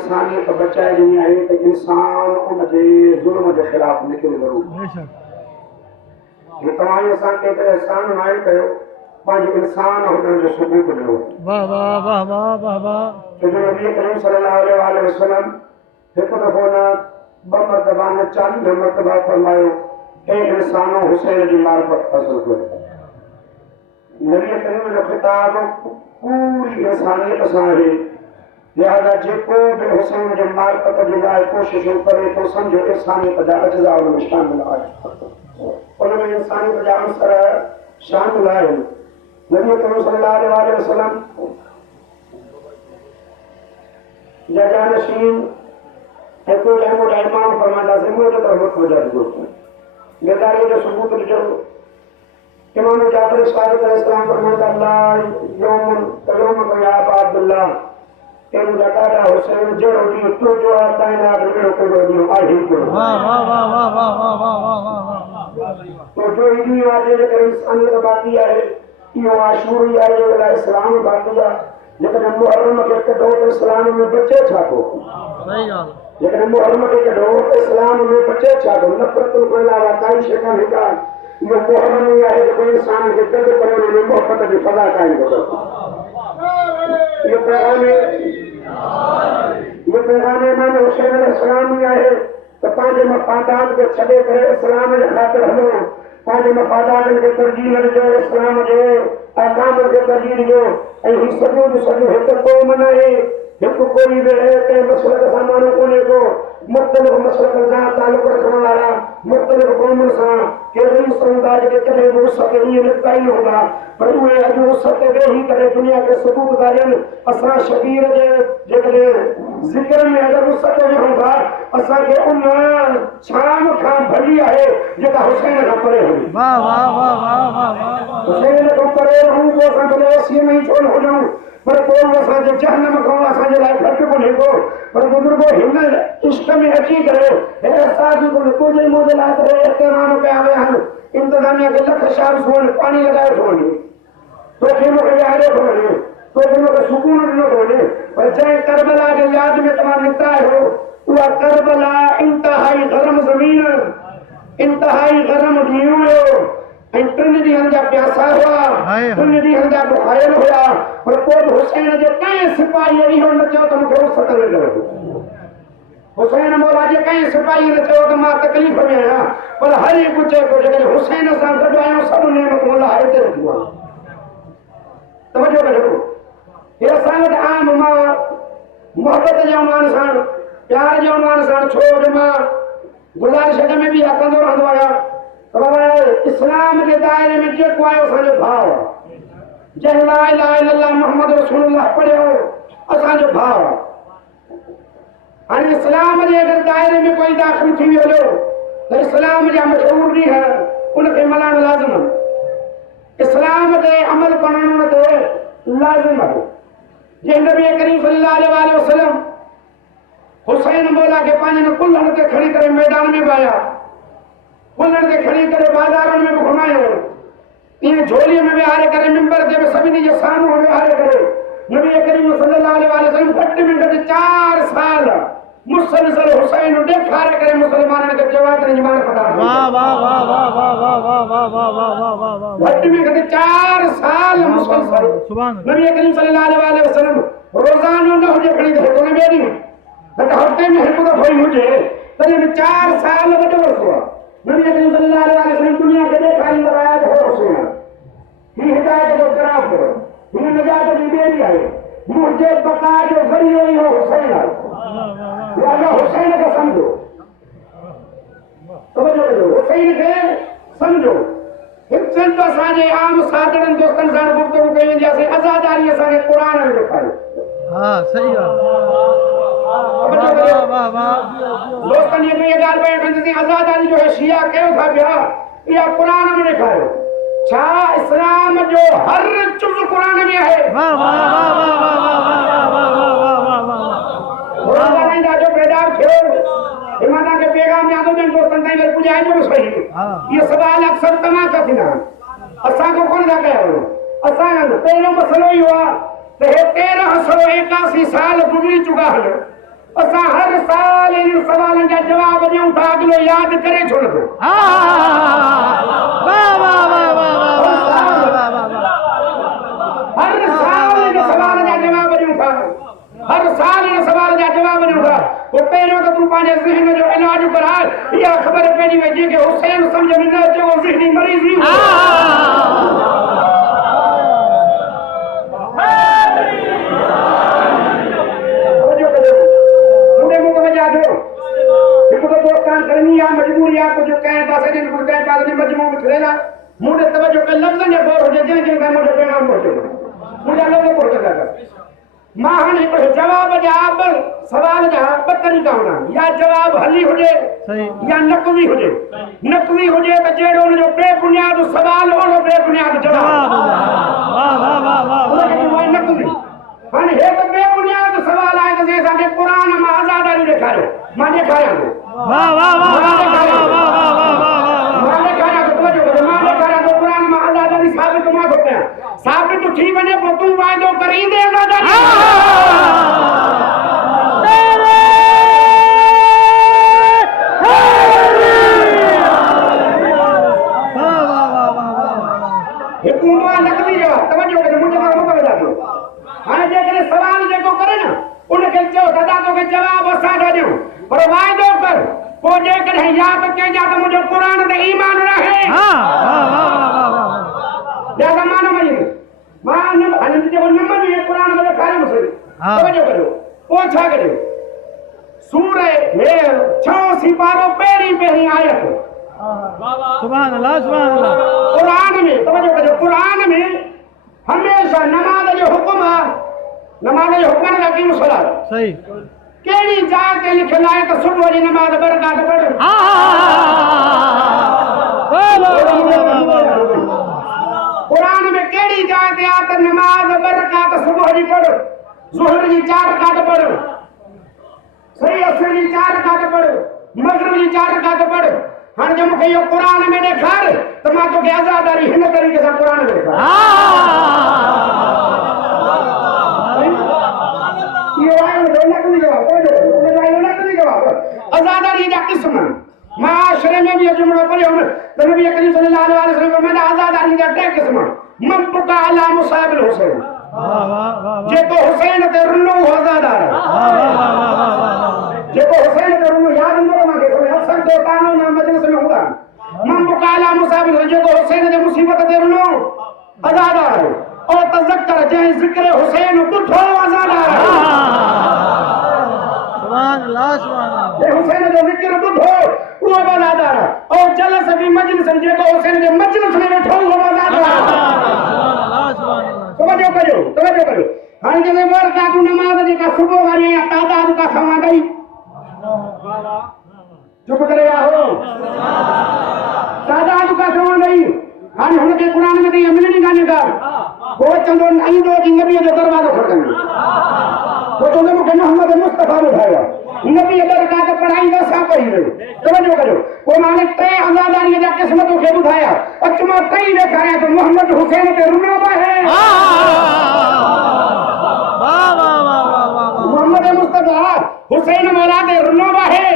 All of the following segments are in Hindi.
इंसानियत बचाए ॾिनी आहे त इंसान उन जे ज़ुल्म जे ख़िलाफ़ निकिरे ज़रूर। हे तव्हां असांखे त एहसान नाहे कयो, पंहिंजे इंसान हुजण जो सबूत ॾिनो। वाह वाह वाह वाह वाह वाह। छो जो नबी करीम सल्लल्लाहु अलैहि वसल्लम हिकु दफ़ो न 2 मरतबा न 40 मरतबा फरमायो, हे इंसानो हुसैन जी मारिफत हासिल कयो। नबी करीम जो ख़िताब पूरी इंसानियत सां आहे, लिहाज़ा जेको बि हुसैन जे मारिफत जे लाइ कोशिशूं करे थो सम्झो इंसानियत जा अज्जा उन में शामिल आहे, उन में इंसानियत जा अंसर शामिल आहिनि। नबी करीम सल्लल्लाहु अलैहि वसल्लम जा जानशीन हिकु अहमद इमाम फरमाईंदासीं मुंहिंजे तरफ़ मुतवजह ॾिजो, बेदारी जो सबूत ॾिजो। इमाम जाफर सादिक अलैहिस्सलाम फरमाईंदा अल्लाह यौम कयौम या अब्दुल्लाह के मुंहिंजा ॾाॾा हुसैन जहिड़ो ॾींहुं तूं जो आहे काइनात में अहिड़ो कहिड़ो ॾींहुं आहे ई कोन। वाह वाह वाह वाह वाह वाह वाह वाह वाह। तो जो ई ॾींहुं आहे जंहिं करे इंसानियत बाक़ी आहे, इहो आशूरी आहे जंहिं लाइ इस्लाम बाक़ी आहे। जेकॾहिं मुहर्रम खे कढो त इस्लाम में बचे छा थो? सही ॻाल्हि। जेकॾहिं मुहर्रम खे कढो त इस्लाम में बचे छा थो? नफ़रतुनि खां अलावा काई शइ कान्हे का। इहो मुहर्रम ई आहे जेको इंसान खे गॾु करे हुन में मोहबत जी फज़ा क़ाइमु कंदो। इहो पैगाम इमाम हुसैन अलैहिस्सलाम ई आहे त पंहिंजे मफ़ादात खे छॾे करे इस्लाम जे ख़ातिर हलो, पंहिंजे मफ़ादातनि खे तरजीह न ॾिजो, इस्लाम जे अहकाम खे तरजीह ॾिजो। ऐं ही सॼो जो सॼो हिकु क़ौम न आहे, हिकु कोई बि कंहिं मसलक सां माण्हू कोन्हे को, मुख़्तलिफ़ मसलकनि सां तालुक़ रखण वारा मुख़्तलिफ़ क़ौमुनि सां कहिड़ी समुदाय जेके कॾहिं बि उस ते ईअं निकिता ई न हूंदा, पर उहे अॼु उस ते वेही करे दुनिया खे सबूत था ॾियनि। असां शबीर जे जेकॾहिं ज़िक्र में अगरि उस ते वेहूं था, असांखे उन छाम खां भली आहे जेका हुसैन खां परे हुई। वाह वाह वाह वाह वाह वाह। हुसैन खां परे रहूं पोइ असां भले एसीअ में ई छो न हुजूं, पर पोइ असांजे जहन्नम खां असांजे लाइ घटि कोन्हे को। पर बुज़ुर्गो हिन इश्क में अची करे एहसास कोन्हे को जे मुंहिंजे लाइ त एतिराम कया विया आहिनि, इंतज़ामिया खे लख शार्स वञे पाणी लॻाए थो वञे, तोखे मूंखे विहारे थो वञे, तोखे मूंखे सुकून ॾिनो थो वञे। पर जंहिं करबला जे यादि में तव्हां निकिता आहियो, उहा करबला इंतिहाई गरम ज़मीन, इंतिहाई गरम ॾींहुं हुयो ऐं 3 ॾींहंनि जा प्यासा हुआ, 3 ॾींहंनि जा बुखायल हुआ। पर पोइ बि हुसैन जे कंहिं सिपाहीअ इहो न चयो त मूंखे उस ते वेंदो। हुसैन मौला जे कंहिं सिपाहीअ न चयो त मां तकलीफ़ में आहियां, पर हर हिकु चए पियो जेकॾहिं हुसैन सां गॾु आहियूं सभु नेमतूं अलाह हिते रखियूं आहे। तवजो कजो, हे असां वटि आम मां मोहबत जे उनवान सां, प्यार जे उनवान सां, छो जो मां गुज़ारिश में बि कंदो रहंदो आहियां, इस्लाम जे दायरे में जेको आहे असांजो भाउ आहे, जंहिं ला इलाहा इल्लल्लाह मुहम्मद रसूलुल्लाह पढ़ियो असांजो भाउ आहे। हाणे इस्लाम जे अगरि दायरे में कोई दाख़िल थी वियो त इस्लाम जा मशहूर ॾींहं उनखे मल्हाइण लाज़िम आहे, इस्लाम ते अमल करणु उन ते लाज़िम आहे। जंहिं नबी करीम सल्लल्लाहु अलैहि वसल्लम हुसैन मौला खे पंहिंजे कुल्हड़ ते खणी करे मैदान में विया, कुल्हड़ ते खणी करे बाज़ारनि में बि घुमायो, ईअं झोलीअ में विहारे करे मिंबर ते बि सभिनी जे साम्हूं विहारे करे नबी करीम सल्लल्लाहु अलैहि वसल्लम घटि में घटि 4 साल मुसलसल हुसैन ॾेखारे करे मुसलमाननि खे जवाब जी मार पता। वाह वाह वाह वाह वाह वाह वाह वाह वाह वाह वाह वाह। घटि में घटि 4 साल मुसलसल नबी करीम सल्लल्लाहु अलैहि वसल्लम रोज़ानो न हुजे खणी करे कोन ॿिए ॾींहुं, घटि हफ़्ते में हिकु दफ़ो ई हुजे, तॾहिं बि 4 साल वॾो वरितो आहे। नबी करीम सल्लल्लाहु अलैहि वसल्लम दुनिया खे ॾेखारी लॻाया त हो हुसैन ही हिदायत जो गिराफ़, ही निजात जी ॿेड़ी आहे, मुंहिंजे बका जो ज़रियो इहो हुसैन आहे। लिहाज़ा हुसैन खे सम्झो, तवजो कजो, हुसैन खे सम्झो। हिकु चंद असांजे आम साधड़नि दोस्तनि सां गुफ़्तगू कई वेंदी आहे, आज़ादारी असांखे क़ुरान में ॾेखारियो। हा सही ॻाल्हि। दोस्तनि जी इहा ॻाल्हि पई वठंदी, आज़ादारी जो शिया कयो था पिया, इहा क़ुरान में ॾेखारियो। छा इस्लाम जो हर चुज़ क़ुरान में आहे। वाह वाह वाह वाह वाह वाह वाह वाह वाह वाह वाह। ॾाढो बेदार थियो, मां तव्हांखे पैगाम ॾियां थो, ॿियनि दोस्तनि ताईं वरी पुॼाइजो बि सही। इहे सवाल अक्सर तव्हां खां थींदा आहिनि, असांखे कोन था कया वञो। असां पहिरियों मसइलो इहो आहे त हे 1381 साल गुज़री चुका आहिनि, असां हर साल इन सवालनि जा जवाब ॾियूं था, अॻिलो यादि करे छो नथो? हर साल इन सवाल जा जवाब ॾियूं था, हर साल इन सवाल जा जवाब ॾियूं था। पोइ पहिरियों त तूं पंहिंजे ज़हन जो इलाज कराए, इहा ख़बर पइजी वई जेके हुसैन सम्झ में न अचे उहो ज़हनी मरीज़ी हिकु त दोस्तान करनी आहे, मजबूरी आहे, कुझु कंहिं पासे ॾिन कुझु कंहिं पासे ॾिन, मजमू में ठहियल आहे। मूं ॾे तवजो कयो, लफ़्ज़नि जो गौर हुजे, जंहिं जंहिं मुंहिंजो पैगाम पहुचे, मुंहिंजा लफ़्ज़ पहुचंदा कर। मां हाणे हिकिड़े जवाब जा सवाल जा ॿ तरीक़ा हूंदा आहिनि, या जवाब हली हुजे या नक़वी हुजे। नक़वी हुजे त जहिड़ो हुनजो बेबुनियाद सवाल ओड़ो बेबुनियाद जवाब। नक़वी हाणे हे त बेबुनियाद सवाल आहे त जंहिं असांखे क़ुर मां आज़ादारी ॾेखारियो, मां ॾेखारियां थो। मां ॾेखारियां थो क़ुर मां आज़ादारी साबित मां थो कयां। साबित थी वञे पोइ तूं वाइदो कर ईंदे आज़ादारी। हिकु हूंदो आहे नक़दी जवाब, तवजो कजो, मुंहिंजे खां मुतवजा थियो। हाणे जेकॾहिं सवाल जेको करे न उनखे चओ दादा तोखे जवाब असां था ॾियूं, पर वाइदो कर, पोइ जेकॾहिं यादि कजां त मुंहिंजो क़ुर ते ईमान न आहे। लिहाज़ा मां न मञी मां हाणे जेको न मञी क़ुर में ॾेखारियो सही। तवजो कजो, पोइ छा करियो? सूरह हे 6 सिपारो पहिरीं आयत। सुभान अल्लाह, सुभान अल्लाह। क़ुरान में तवजो कजो, क़ुरान में हमेशा नमाज जो हुक्म आहे, नमाज जो हुक्म है कि सलात सही। केड़ी जाइ ते लिखल आहे त सुबह जी नमाज बरकात पढ़? क़ुरान में केड़ी जाइ ते आहे त नमाज बरकात सुबह जी पढ़, ज़ुहर जी 4 रकात पढ़, सही असर जी 4 रकात पढ़, मगरिब जी 4 रकात पढ़। हाणे जो मूंखे इहो क़ुरान में ॾेखार त मां तोखे आज़ादारी हिन तरीक़े सां क़ुरान में ॾेखार। आज़ादारी जा क़िस्म माशरे में भी जुमलो पढ़ियो त नबी करीम सल्लल्लाहु अलैहि वसल्लम फरमाया आज़ादारी जा 3 क़िस्म। मन पुका अला मुसाबिल हुसैन, जेको हुसैन ते रुनो आज़ादार आहे। जेको हुसैन ते रुनो याद हूंदो मूंखे अक्सर दोस्तानो ना मजलिस में हूंदा। मन पुका अला मुसाबिल, जेको हुसैन जे मुसीबत ते रुनो आज़ादार आहे। और तज़क्कर जंहिं ज़िक्र हुसैन ॿुधो आज़ादार आहे। सुभान अल्लाह, सुभान अल्लाह। हुसैन जो ज़िक्र ॿुधो उहो आज़ादार आहे। और जलस बि मजलिस, जेको हुसैन जे मजलिस में वेठो उहो आज़ादार आहे। तवजो कजो, तवजो कजो। हाणे जॾहिं बरकात नमाज़ जेका सुबुह वारी या तादाद का खवा गई, चुप करे आहो, तादाद का खवा गई। हाणे हुनखे क़ुरान में त इहा मिलणी कान्हे का। पोइ चवंदो ईंदो जी नबीअ जो दरवाज़ो खड़काईंदो, पोइ चवंदो मूंखे मोहम्मद मुस्तफ़ा ॿुधायो नबीअ बरकात पढ़ाईंदो असां पढ़ी वियो। तवजो कजो, पोइ मां हाणे 3 आज़ादारीअ जा क़िस्म तोखे ॿुधाया। अचु मां 3 ॾेखारियां त मोहम्मद हुसैन ते रुनो आहे। मोहम्मद मुस्तफ़ा हुसैन मौला ते रुनो आहे।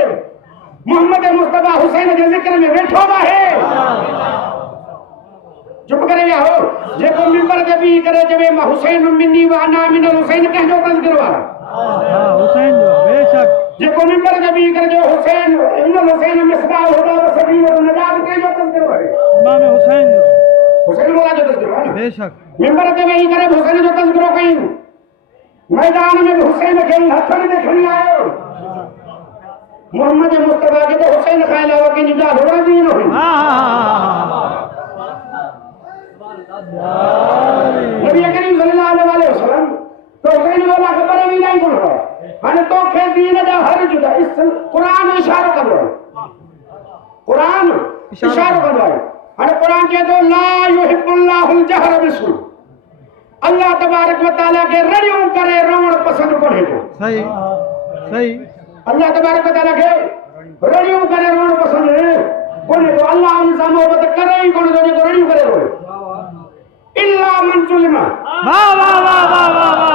मोहम्मद मुस्तफ़ा हुसैन जे ज़िक्र में वेठो आहे। चुप करे विया हो। जेको मिंबर ते बीह करे चवे मां हुसैन मिनी व अना मिनल हुसैन, कंहिंजो तज़किरो आहे? हुसैन जो, बेशक। जेको मिंबर ते बीह करे जो हुसैन इनल हुसैन मिसबाह हुदा व सबील व नजात, कंहिंजो तज़किरो आहे? इमाम हुसैन जो, हुसैन मौला जो तज़किरो आहे। बेशक। मिंबर ते वेही करे हुसैन जो तज़किरो कयूं, मैदान में हुसैन खे हथनि ते खणी आयो। मोहम्मद मुस्तफ़ा खे त हुसैन खां अलावा कंहिंजी ॻाल्हि वणंदी न हुई। नबी करीम सल्लल्लाहु अलैहि वसल्लम तो हुसैन मौला खे परे बि न कोन हो। हाणे तोखे दीन जा हर जुदा क़ुरान इशारो कंदो आहे, क़ुरान इशारो कंदो आहे। हाणे क़ुरान चए थो ला युहिब्बुल्लाहुल जहर बिस्सू, अल्लाह तबारक व तआला खे रड़ियूं करे रोवण पसंद कोन्हे को। सही सही। अल्लाह तबारक व तआला खे रड़ियूं करे रोवण पसंद कोन्हे को। अल्लाह उन सां मोहबत करे ई कोन थो जेको रड़ियूं करे रोए। इल्ला मन जुल्मा, वाह वाह वाह वाह वाह वाह वाह वाह।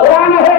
क़ुरान है